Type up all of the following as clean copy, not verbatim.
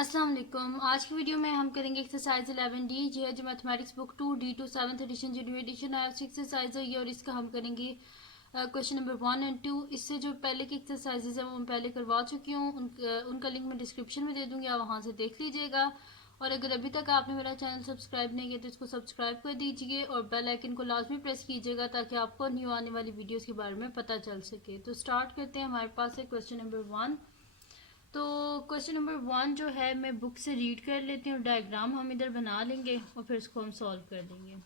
अस्सलाम वालेकुम। आज की वीडियो में हम करेंगे एक्सरसाइज 11D जो है जो mathematics book 2D to 7th edition जो न्यू एडिशन है उसकी एक्सरसाइज है ये, और इसका हम करेंगे क्वेश्चन नंबर 1 और 2। इससे जो पहले की एक्सरसाइजेज है वो मैं पहले करवा चुकी हूँ, उनका लिंक मैं डिस्क्रिप्शन में दे दूँगी, आप वहाँ से देख लीजिएगा। और अगर अभी तक आपने मेरा चैनल सब्सक्राइब नहीं किया तो इसको सब्सक्राइब कर दीजिए और बेल आइकन को लाजमी प्रेस कीजिएगा ताकि आपको न्यू आने वाली वीडियोज़ के बारे में पता चल सके। तो स्टार्ट करते हैं। हमारे पास है क्वेश्चन नंबर 1। तो क्वेश्चन नंबर 1 जो है मैं बुक से रीड कर लेती हूँ, डायग्राम हम इधर बना लेंगे और फिर इसको हम सॉल्व कर देंगे।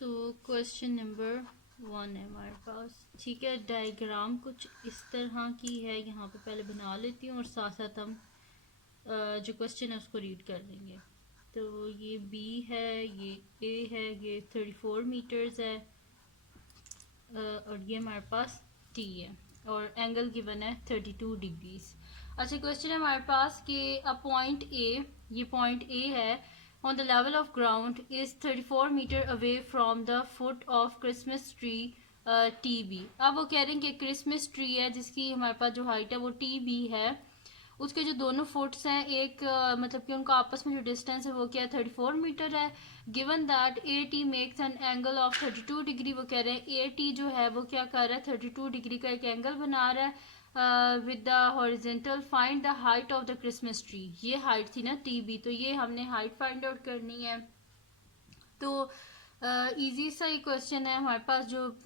तो क्वेश्चन नंबर 1 है हमारे पास, ठीक है। डायग्राम कुछ इस तरह की है, यहाँ पे पहले बना लेती हूँ और साथ साथ हम जो क्वेश्चन है उसको रीड कर लेंगे। तो ये बी है, ये ए है, ये 34 मीटर्स है और ये हमारे पास टी है और एंगल गिवन है 32 डिग्रीज। अच्छा, क्वेश्चन है हमारे पास कि अ पॉइंट ए, ये पॉइंट ए है, on the level of ground is 34 metre away from the foot of Christmas tree T B. अब वो कह रहे हैं कि क्रिसमस ट्री है जिसकी हमारे पास जो हाइट है वो टी बी है, उसके जो दोनों फुट्स हैं एक मतलब कि उनका आपस में जो डिस्टेंस है वो क्या है 34 मीटर है। Given that A T makes an angle of 32 degree, वो कह रहे हैं ए टी जो है वो क्या कर रहा है 32 डिग्री का एक एंगल बना रहा है with the horizontal. Find the height of the Christmas tree, ये हाइट थी ना टी बी, तो ये हमने हाइट फाइंड आउट करनी है। तो इजी सा ही क्वेश्चन है हमारे पास, जो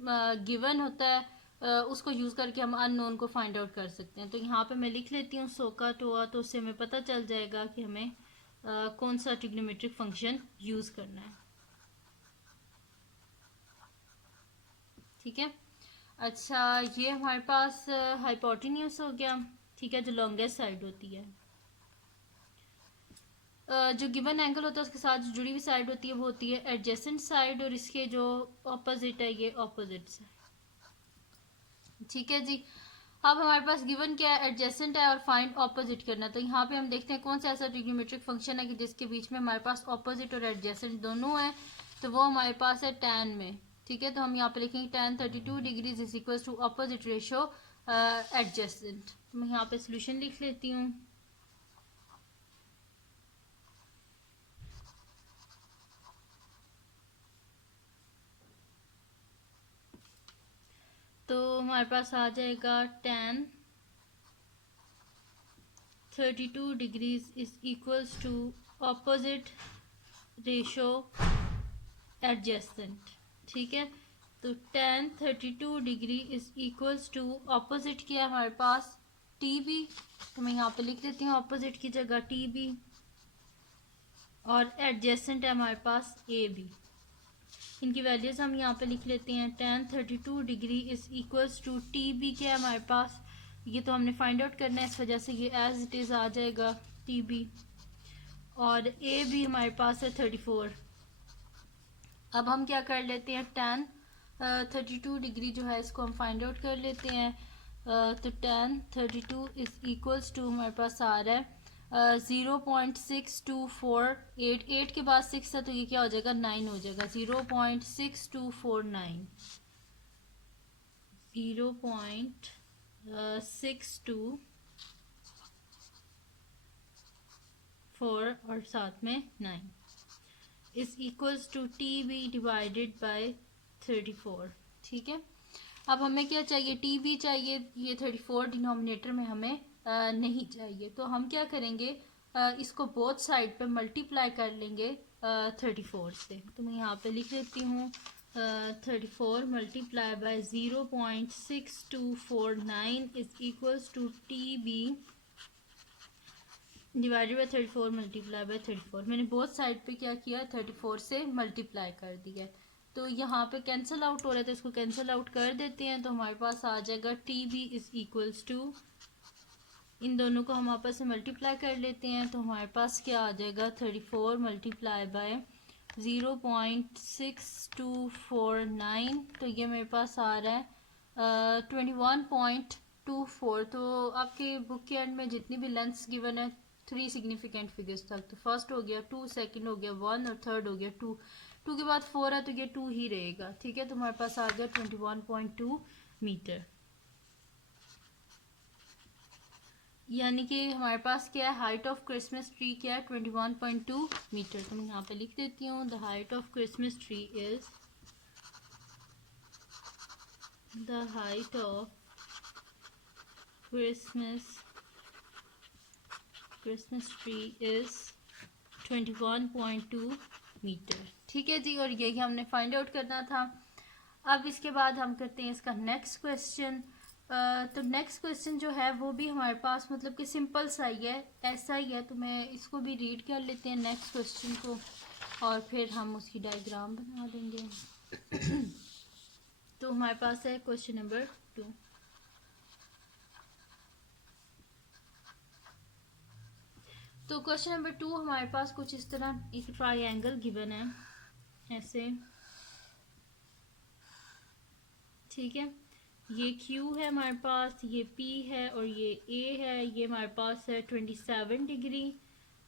गिवन होता है उसको यूज़ करके हम अननोन को फाइंड आउट कर सकते हैं। तो यहाँ पे मैं लिख लेती हूँ सोका टोआ, तो उससे हमें पता चल जाएगा कि हमें कौन सा ट्रिग्नोमेट्रिक फंक्शन यूज़ करना है। ठीक है। अच्छा, ये हमारे पास हाइपोटेन्यूज हो गया, ठीक है, जो लॉन्गेस्ट साइड होती है। जो गिवन एंगल होता है उसके साथ जो जुड़ी हुई साइड होती है वो होती है एडजेसेंट साइड, और इसके जो ऑपोजिट है ये ऑपोजिट साइड। ठीक है जी। अब हमारे पास गिवन क्या है, एडजेसेंट है और फाइंड ऑपोजिट करना। तो यहाँ पे हम देखते हैं कौन सा ऐसा ट्रिग्नोमेट्रिक फंक्शन है कि जिसके बीच में हमारे पास ऑपोजिट और एडजेसेंट दोनों है। तो वो हमारे पास है tan में। ठीक है, तो हम यहाँ पे लिखेंगे tan 32 degrees is equal to opposite ratio adjacent. तो मैं यहाँ पे सोल्यूशन लिख लेती हूँ। तो हमारे पास आ जाएगा tan 32 degrees is equals to opposite ratio adjacent. ठीक है, तो tan 32 degree is equals to opposite किया हमारे पास टी बी, तो मैं यहाँ पे लिख देती हूँ ऑपोजिट की जगह टी बी, और एडजेसेंट है हमारे पास ए बी। इनकी वैल्यूज हम यहाँ पे लिख लेते हैं। tan 32 degree is equals to T B क्या है हमारे पास, ये तो हमने फाइंड आउट करना है, इस वजह से ये एज इट इज़ आ जाएगा टी बी, और ए बी हमारे पास है 34। अब हम क्या कर लेते हैं, tan 32 डिग्री जो है इसको हम फाइंड आउट कर लेते हैं। तो tan 32 इज इक्वल्स टू हमारे पास आ रहा है 0.6248, 8 के बाद 6 है तो ये क्या हो जाएगा 9 हो जाएगा, 0.6249, 0.624 और साथ में 9 is equals to T B divided by 34। ठीक है, अब हमें क्या चाहिए, टी बी चाहिए, ये 34 डिनोमिनेटर में हमें नहीं चाहिए। तो हम क्या करेंगे, इसको बोथ साइड पे मल्टीप्लाई कर लेंगे 34 से। तो मैं यहाँ पे लिख देती हूँ 34 multiply by 0.6249 is equals to T B divided by 34 multiply by 34। मैंने बोथ साइड पे क्या किया 34 से मल्टीप्लाई कर दिया। तो यहाँ पे कैंसिल आउट हो रहा है तो इसको कैंसिल आउट कर देते हैं, तो हमारे पास आ जाएगा T B is equals to, इन दोनों को हम आपस में मल्टीप्लाई कर लेते हैं तो हमारे पास क्या आ जाएगा 34 मल्टीप्लाई बाय 0.6249, तो ये मेरे पास आ रहा है 21.24। तो आपके बुक के एंड में जितनी भी लेंथ्स गिवन है 3 सिग्निफिकेंट फिगर्स तक, तो फर्स्ट हो गया 2, सेकंड हो गया 1 और थर्ड हो गया 2, 2 के बाद 4 है तो ये 2 ही रहेगा। ठीक है, तो हमारे पास आ गया 21.2 मीटर। यानी कि हमारे पास क्या है, हाइट ऑफ क्रिसमस ट्री क्या है, 21.2 मीटर। तो मैं यहाँ पे लिख देती हूँ, the height of Christmas tree is, the height of Christmas tree is 21.2 metre. ठीक है जी, और यही हमने फाइंड आउट करना था। अब इसके बाद हम करते हैं इसका नेक्स्ट क्वेश्चन। तो नेक्स्ट क्वेश्चन जो है वो भी हमारे पास मतलब कि सिंपल सा ही है, ऐसा ही है। तो मैं इसको भी रीड कर लेते हैं नेक्स्ट क्वेश्चन को, और फिर हम उसकी डायग्राम बना देंगे। तो हमारे पास है क्वेश्चन नंबर 2। तो क्वेश्चन नंबर 2 हमारे पास कुछ इस तरह एक ट्रायंगल गिवन है ऐसे, ठीक है। ये Q है हमारे पास, ये P है और ये A है। ये हमारे पास है 27 डिग्री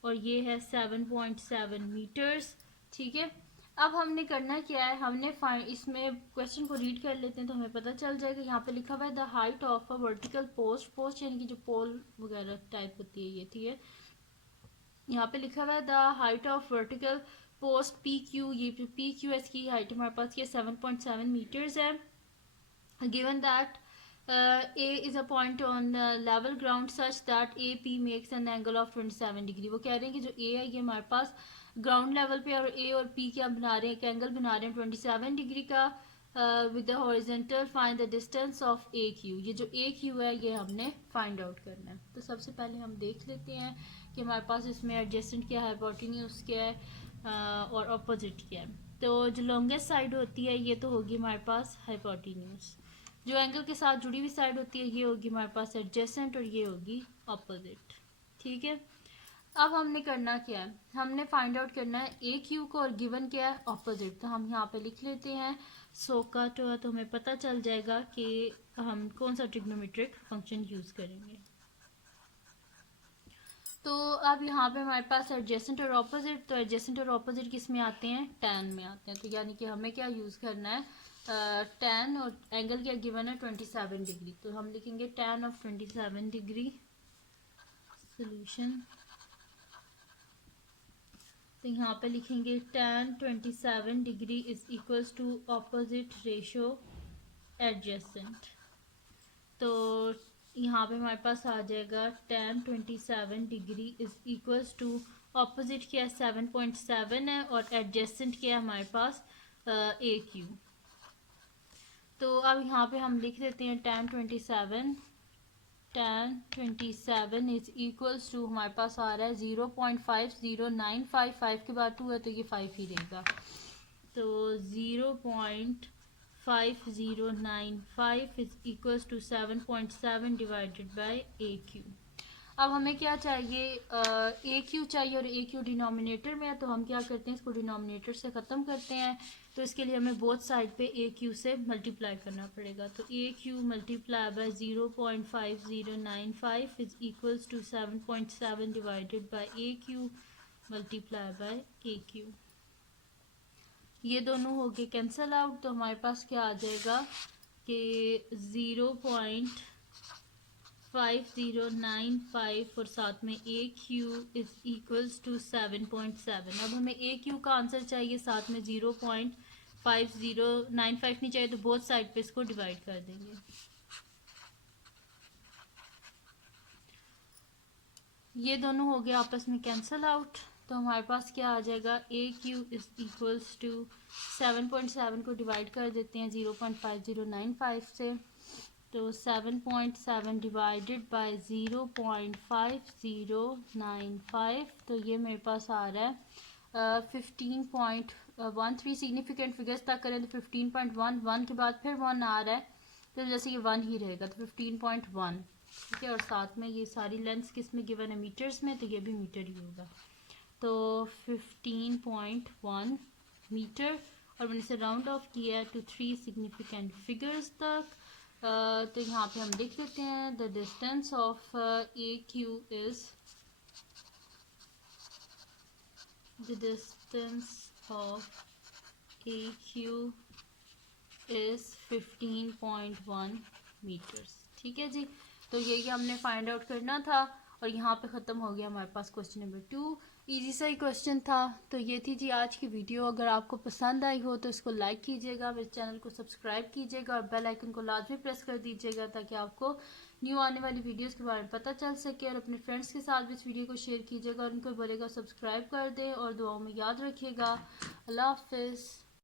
और ये है 7.7 मीटर्स, ठीक है। अब हमने करना क्या है, हमने इसमें क्वेश्चन को रीड कर लेते हैं तो हमें पता चल जाएगा। यहाँ पे लिखा हुआ है the height of a vertical post, post यानी कि जो पोल वगैरह टाइप होती है ये, ठीक है। यहाँ पे लिखा हुआ है the height of vertical post PQ, ये PQS की हाइट हमारे पास ये 7.7 मीटर्स है। Given that A is a point on level ground such that AP makes an angle of 27 degree. वो कह रहे हैं कि जो A है ये हमारे पास ग्राउंड लेवल पे, और A और P क्या बना रहे हैं, एक एंगल बना रहे हैं 27 डिग्री का with the horizontal. Find the distance of AQ। ये जो AQ है ये हमने फाइंड आउट करना है। तो सबसे पहले हम देख लेते हैं कि हमारे पास इसमें एडजेसेंट क्या है, हाइपोटेन्यूज क्या है और अपोजिट क्या है। तो जो लॉन्गेस्ट साइड होती है ये तो होगी हमारे पास हाइपोटेन्यूज, जो एंगल के साथ जुड़ी हुई साइड होती है ये होगी हमारे पास एडजेसेंट, और ये होगी अपोजिट, ठीक है। अब हमने करना क्या है, हमने फाइंड आउट करना है ए क्यू को, और गिवन क्या है अपोजिट। तो हम यहाँ पे लिख लेते हैं सोका तो हमें पता चल जाएगा कि हम कौन सा ट्रिग्नोमेट्रिक फंक्शन यूज करेंगे। तो अब यहाँ पे हमारे पास एडजेसेंट और ऑपोजिट, तो एडजेसेंट और ऑपोजिट किस में आते हैं, टैन में आते हैं। तो यानी कि हमें क्या यूज़ करना है, टैन, और एंगल क्या गिवन है 27 डिग्री। तो हम लिखेंगे टैन ऑफ 27 डिग्री सोल्यूशन। तो यहाँ पे लिखेंगे tan 27 degree is equals to opposite ratio adjacent. तो यहाँ पे हमारे पास आ जाएगा tan 27 degree is equals to opposite क्या 7.7 है, और एडजेसेंट क्या है हमारे पास AQ। तो अब यहाँ पे हम लिख देते हैं टैन 27 इज इक्वल्स टू, हमारे पास आ रहा है 0.5095, 5 के बाद 2 है तो ये 5 ही रहेगा। तो 0.5095 is equals to 7.7 divided by AQ। अब हमें क्या चाहिए, AQ चाहिए, और AQ डिनोमिनेटर में है। तो हम क्या करते हैं, इसको डिनोमिनेटर से ख़त्म करते हैं। तो इसके लिए हमें बोथ साइड पे AQ से मल्टीप्लाई करना पड़ेगा। तो AQ multiply by 0.5095 is equals to 7.7 divided by AQ multiply by AQ। ये दोनों हो गए कैंसिल आउट। तो हमारे पास क्या आ जाएगा कि 0.5095 और साथ में AQ इज इक्वल्स टू 7.7। अब हमें AQ का आंसर चाहिए, साथ में 0.5095 नहीं चाहिए, तो बोथ साइड पे इसको डिवाइड कर देंगे। ये दोनों हो गए आपस में कैंसिल आउट। तो हमारे पास क्या आ जाएगा, AQ इज इक्वल्स टू 7.7 को डिवाइड कर देते हैं 0.5095 से। तो 7.7 डिवाइडेड बाय 0.5095, तो ये मेरे पास आ रहा है 15.13। सिग्निफिकेंट फिगर्स तक करें तो 15.11 के बाद फिर 1 आ रहा है, तो जैसे ये 1 ही रहेगा तो 15.1, ठीक है। और साथ में ये सारी लेंथ्स किस में गिवन है, मीटर्स में, तो ये भी मीटर ही होगा। तो 15.1 मीटर, और मैंने इसे राउंड ऑफ किया टू 3 सिग्निफिकेंट फिगर्स तक। तो यहाँ पे हम लिख देते हैं the distance of AQ is, the distance of AQ is 15.1 metres, ठीक है जी। तो तो यही हमने फाइंड आउट करना था और यहाँ पे ख़त्म हो गया हमारे पास क्वेश्चन नंबर 2। इजी सा ही क्वेश्चन था। तो ये थी जी आज की वीडियो। अगर आपको पसंद आई हो तो इसको लाइक कीजिएगा, मेरे चैनल को सब्सक्राइब कीजिएगा और बेल आइकन को लाजमी प्रेस कर दीजिएगा ताकि आपको न्यू आने वाली वीडियोस के बारे में पता चल सके। और अपने फ्रेंड्स के साथ भी इस वीडियो को शेयर कीजिएगा और उनको बोलेगा सब्सक्राइब कर दें और दुआओं में याद रखिएगा। अल्लाह हाफिज़।